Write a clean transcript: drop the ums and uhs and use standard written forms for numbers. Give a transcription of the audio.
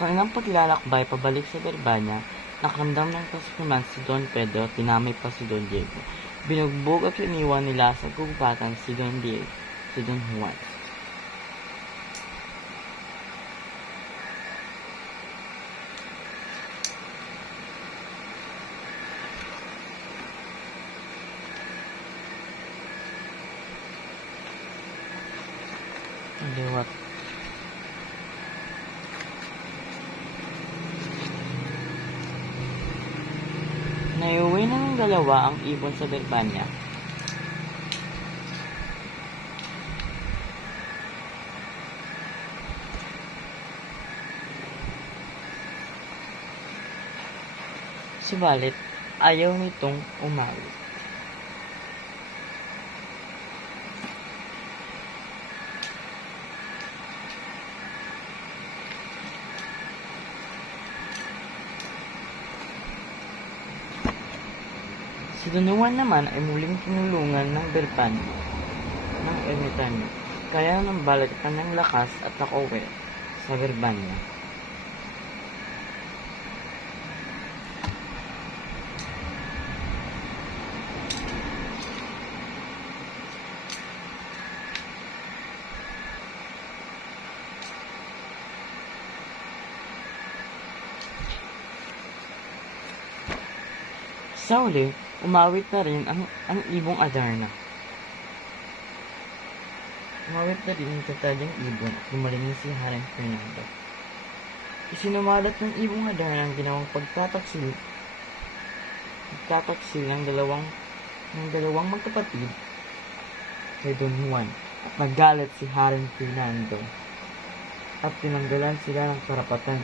kanilang paglalakbay pabalik sa Berbanya, nakaramdam ng kasakiman si Don Pedro at tinamay pa si Don Diego. Binugbog at iniwan nila sa gugupatan si Don Diego, si Don Juan. Liwat. Naiuwi na ng dalawa ang ibon sa Berbanya. Subalit, ayaw nitong umawi. Si Don Juan naman ay muling tinulungan ng Berbanya ng ermitanyo, kaya nang balik ang kanyang lakas at nakauwi sa Berbanya. Sa uli, umawit na rin ang ibong Adarna. Umawit na rin ang tatadyang ibon at gumaling si Haring Fernando. Isinumalat ng ibong Adarna ang ginawang pagtataksil ng dalawang magkapatid kay Don Juan at nagalit si Haring Fernando at tinanggalan sila ng karapatan